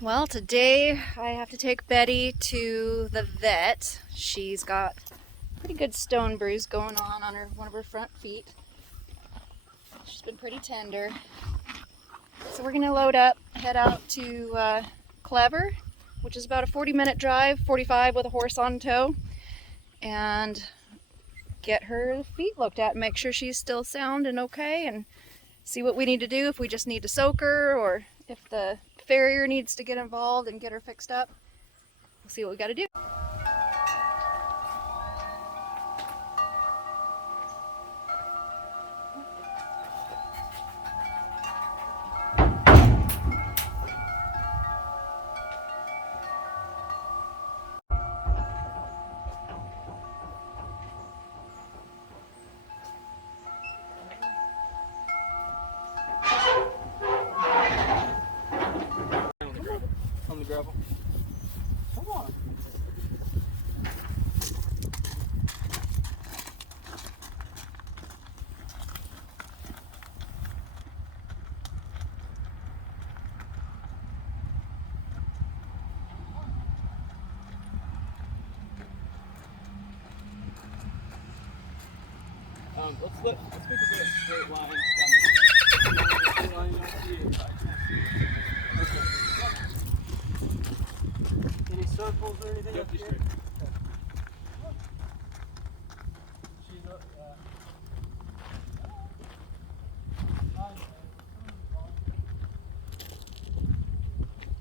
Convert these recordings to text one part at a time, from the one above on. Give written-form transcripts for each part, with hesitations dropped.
Well, today I have to take Betty to the vet. She's got a pretty good stone bruise going on one of her front feet. She's been pretty tender. So we're gonna load up, head out to Clever, which is about a 40-minute drive, 45 with a horse on tow, and get her feet looked at and make sure she's still sound and okay, and see what we need to do, if we just need to soak her or if the farrier needs to get involved and get her fixed up. We'll see what we got to do. On the gravel. Come on. Let's make a straight line down the straight line. You don't see it. Okay. Any circles or anything? Yep, just straight. Okay. She's up.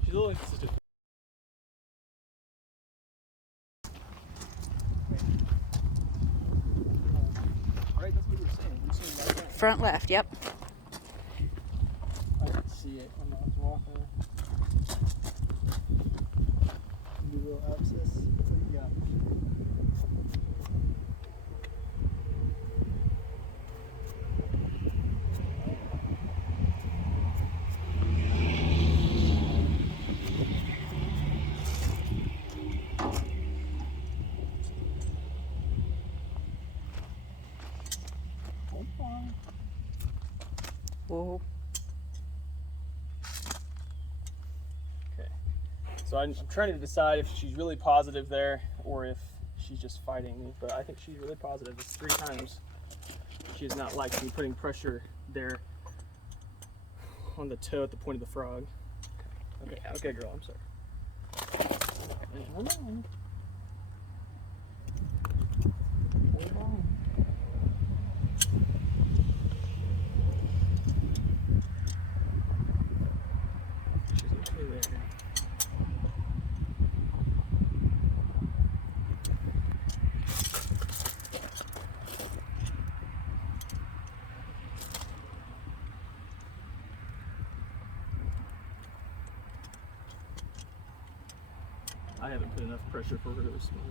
She's a little inconsistent. Alright, that's what you were saying. You're saying right. Front left, yep. I didn't see it when I was walking. Do a little abscess. What you got? Hold on. Whoa. Okay. So I'm trying to decide if she's really positive there or if she's just fighting me, but I think she's really positive. It's 3 times she has not liked me putting pressure there on the toe at the point of the frog. Okay, Yeah. okay, girl, I'm sorry. Hold on. Hold on. She's okay there. I haven't put enough pressure for her to respond.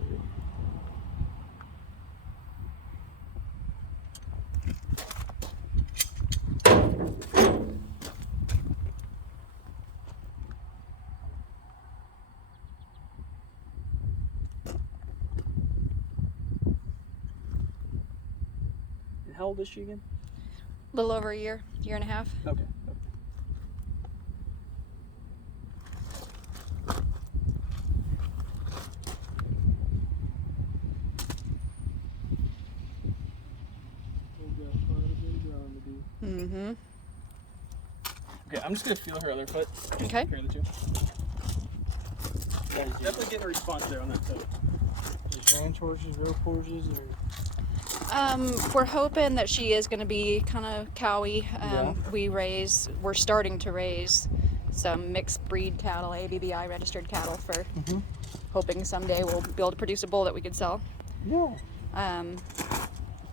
And how old is she again? A little over a year and a half. Okay. Mm-hmm. Okay, I'm just gonna feel her other foot. Okay. Compare the two. Definitely getting a response there on that toe. Just ranch horses, rope horses, or We're hoping that she is going to be kind of cowy. Yeah. We're starting to raise some mixed breed cattle, ABBI registered cattle, for hoping someday we'll be able to produce a bull that we could sell. yeah.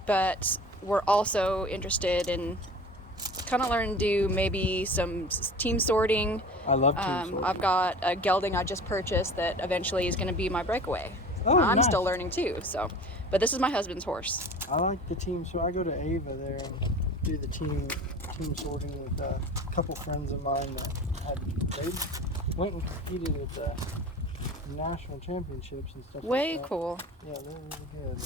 But we're also interested in kind of learning to do maybe some team sorting. I love team sorting. I've got a gelding I just purchased that eventually is going to be my breakaway. Oh, I'm nice. still learning too, so. But this is my husband's horse. I like the team, so I go to Ava there and do the team sorting with a couple friends of mine that they went and competed at the national championships and stuff. Way like that. cool. Yeah, they're really good.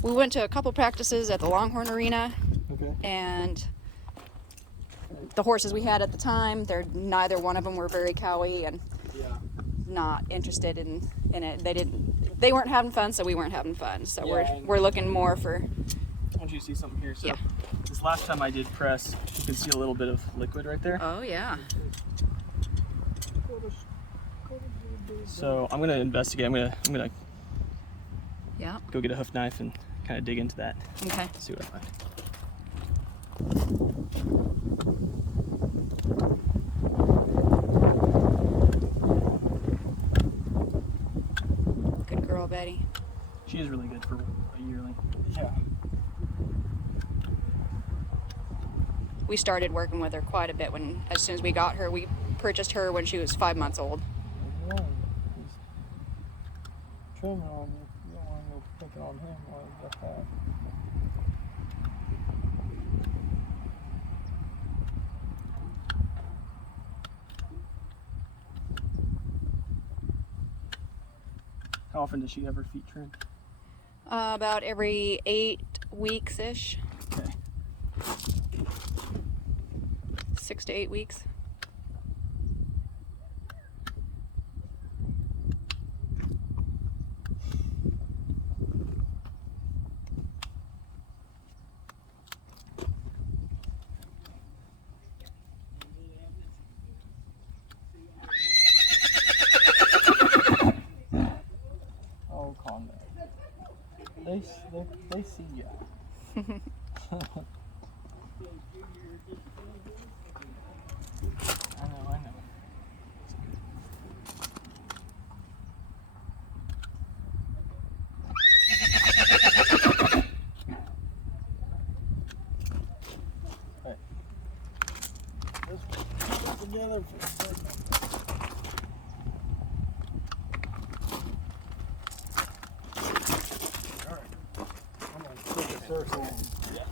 We went to a couple practices at the Longhorn Arena, Okay. and the horses we had at the time, neither one of them were very cowy and Yeah. not interested in it. They weren't having fun, so we weren't having fun. So Yeah, we're looking more for. I want you to see something here. So Yeah. this last time I did press, you can see a little bit of liquid right there. Oh yeah. So I'm gonna investigate. I'm gonna Yeah. go get a hoof knife and kind of dig into that. Okay. See what I find. Good girl, Betty. She is really good for a yearling. Yeah. We started working with her quite a bit as soon as we got her. We purchased her when she was 5 months old. Yeah, he's trimming on you. You don't want to go picking on him while he's got that. How often does she have her feet trimmed? About every 8 weeks ish. Okay. 6 to 8 weeks. Oh, calm down. They see you. I know. Right. Let's put together for a second. Alright. I'm gonna put the circle in. Yeah.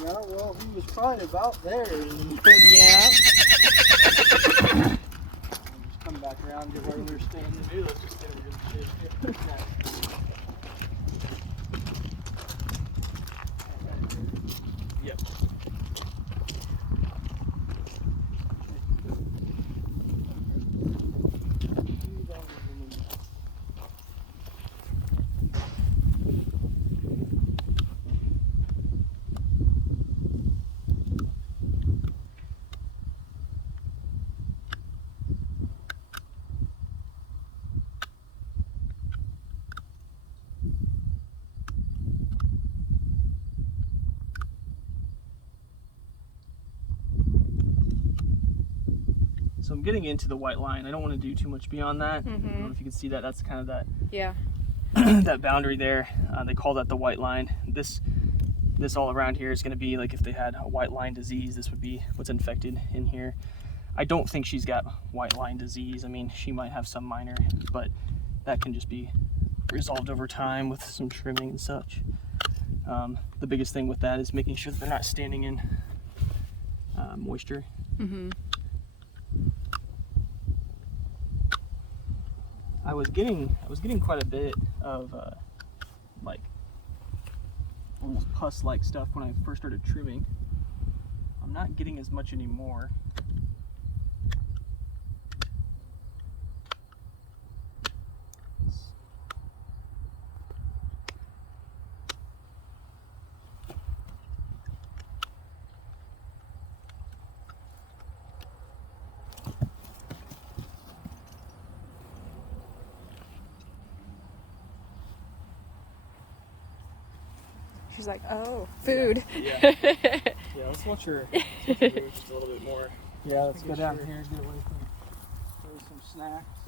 Yeah, well, he was probably about there. And Yeah. just come back around to where we were standing. Maybe let's just get her in shape. Yep. So I'm getting into the white line. I don't want to do too much beyond that. I don't know if you can see that. That's kind of that Yeah. that boundary there. They call that the white line. This all around here is going to be like if they had a white line disease, this would be what's infected in here. I don't think she's got white line disease. I mean, she might have some minor, but that can just be resolved over time with some trimming and such. The biggest thing with that is making sure that they're not standing in moisture. Mm-hmm. I was getting quite a bit of like almost pus-like stuff when I first started trimming. I'm not getting as much anymore. She's like, oh, food. Yeah. Yeah, let's watch her move just a little bit more. Yeah, let's go down Sure. here and get away from some snacks.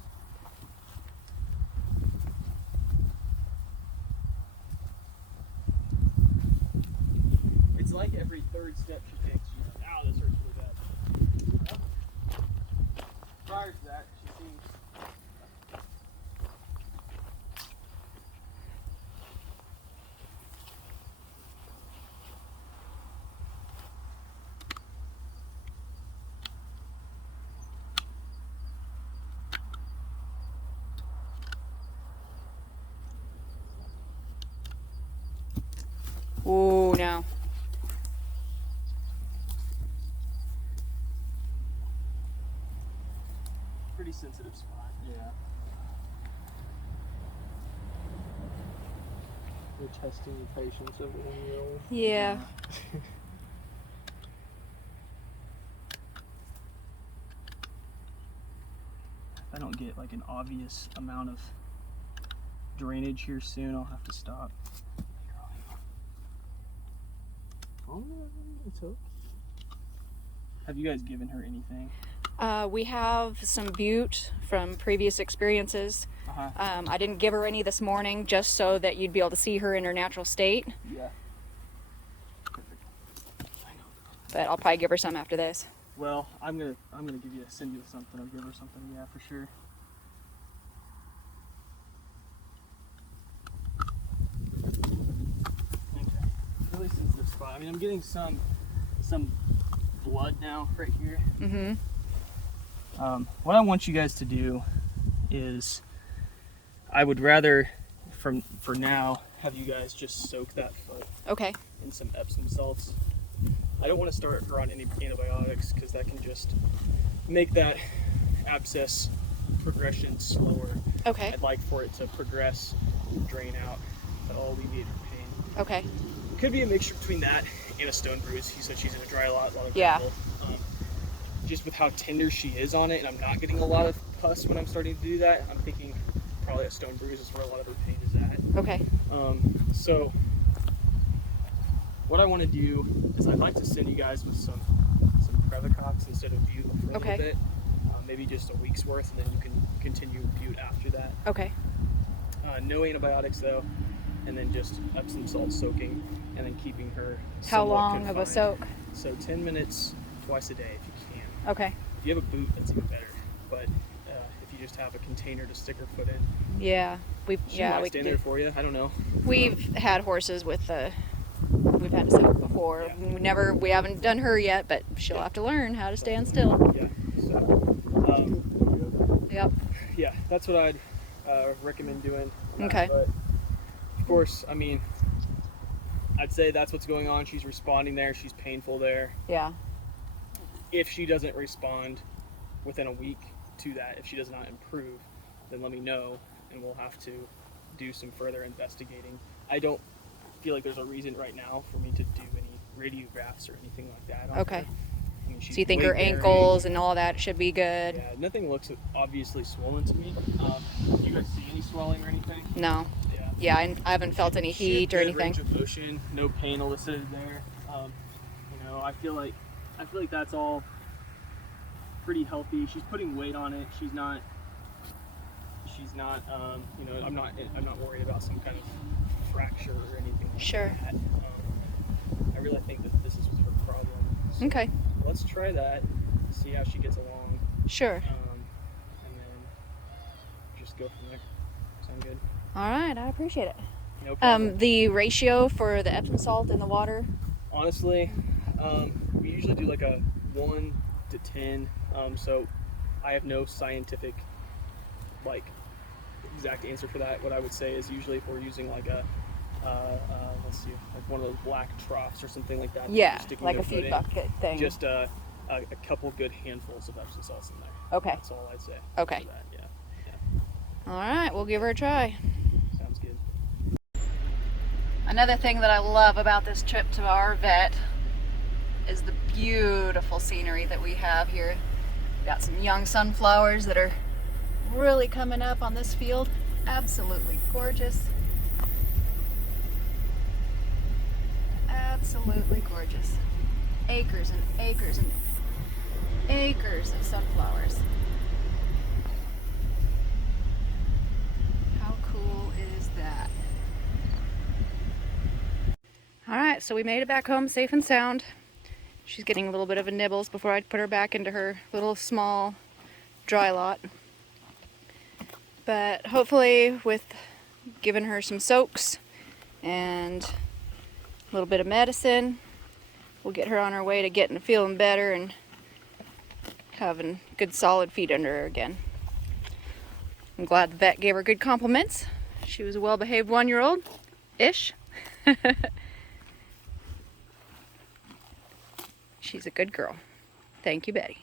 It's like every third step she takes, she's like, ow, this hurts really bad. Prior to that, she seems Oh, no. Pretty sensitive spot. Yeah. You're testing the patience of a 1-year-old. Yeah. If I don't get like an obvious amount of drainage here soon, I'll have to stop. Oh, it's okay. Have you guys given her anything? We have some butte from previous experiences. I didn't give her any this morning just so that you'd be able to see her in her natural state, Yeah. but I'll probably give her some after this. Well, I'm gonna send you something or give her something. Yeah, for sure. Okay. Really sensitive spot. I mean, I'm getting some blood now right here. Mm-hmm. What I want you guys to do is, I would rather, for now, have you guys just soak that foot Okay. in some Epsom salts. I don't want to start her on any antibiotics because that can just make that abscess progression slower. Okay. I'd like for it to progress, drain out, that'll alleviate her pain. Okay. Could be a mixture between that and a stone bruise. He said she's in a dry lot of Yeah. gravel. Just with how tender she is on it, and I'm not getting a lot of pus when I'm starting to do that, I'm thinking probably a stone bruise is where a lot of her pain is at. Okay. So what I want to do is I'd like to send you guys with some Previcox instead of Butte for a Okay. little bit, maybe just a week's worth, and then you can continue Butte after that. Okay. No antibiotics though, and then just Epsom salt soaking, and then keeping her. How somewhat long of a confined. soak? So 10 minutes twice a day if you can. Okay. If you have a boot, that's even better. But if you just have a container to stick her foot in, Yeah. she might we stand could there do. for you. I don't know. We've had horses with we've had to soak before. Yeah. We haven't done her yet, but she'll have to learn how to stand still. Yeah. So, Yep. yeah, that's what I'd recommend doing. Okay. But of course, I mean, I'd say that's what's going on. She's responding there. She's painful there. Yeah. If she doesn't respond within a week to that, if she does not improve, then let me know and we'll have to do some further investigating. I don't feel like there's a reason right now for me to do any radiographs or anything like that. Okay. I mean, she's So you think her weight bearing. ankles and all that should be good? Yeah, nothing looks obviously swollen to me. Do you guys see any swelling or anything? No. Yeah. Yeah, I haven't felt any She had heat or good anything. range of motion, no pain elicited there. I feel like that's all pretty healthy. She's putting weight on it. She's not. I'm not worried about some kind of fracture or anything like Sure. that. I really think that this is her problem. So Okay. let's try that. See how she gets along. Sure. And then just go from there. Sound good? All right, I appreciate it. No problem. The ratio for the Epsom salt in the water? Honestly, we usually do like a 1 to 10. So I have no scientific exact answer for that. What I would say is usually if we're using like a let's see, like one of those black troughs or something like that. Yeah, that you're like a sticking feed their foot bucket thing. in, just a couple good handfuls of Epsom salts in there. Okay. That's all I'd say. Okay. For that. Yeah. All right, we'll give her a try. Sounds good. Another thing that I love about this trip to our vet is the beautiful scenery that we have here. We've got some young sunflowers that are really coming up on this field. Absolutely gorgeous. Absolutely gorgeous. Acres and acres and acres of sunflowers. How cool is that? Alright, so we made it back home safe and sound. She's getting a little bit of a nibbles before I put her back into her little small dry lot. But hopefully with giving her some soaks and a little bit of medicine, we'll get her on her way to getting feeling better and having good solid feet under her again. I'm glad the vet gave her good compliments. She was a well-behaved 1-year-old-ish. She's a good girl. Thank you, Betty.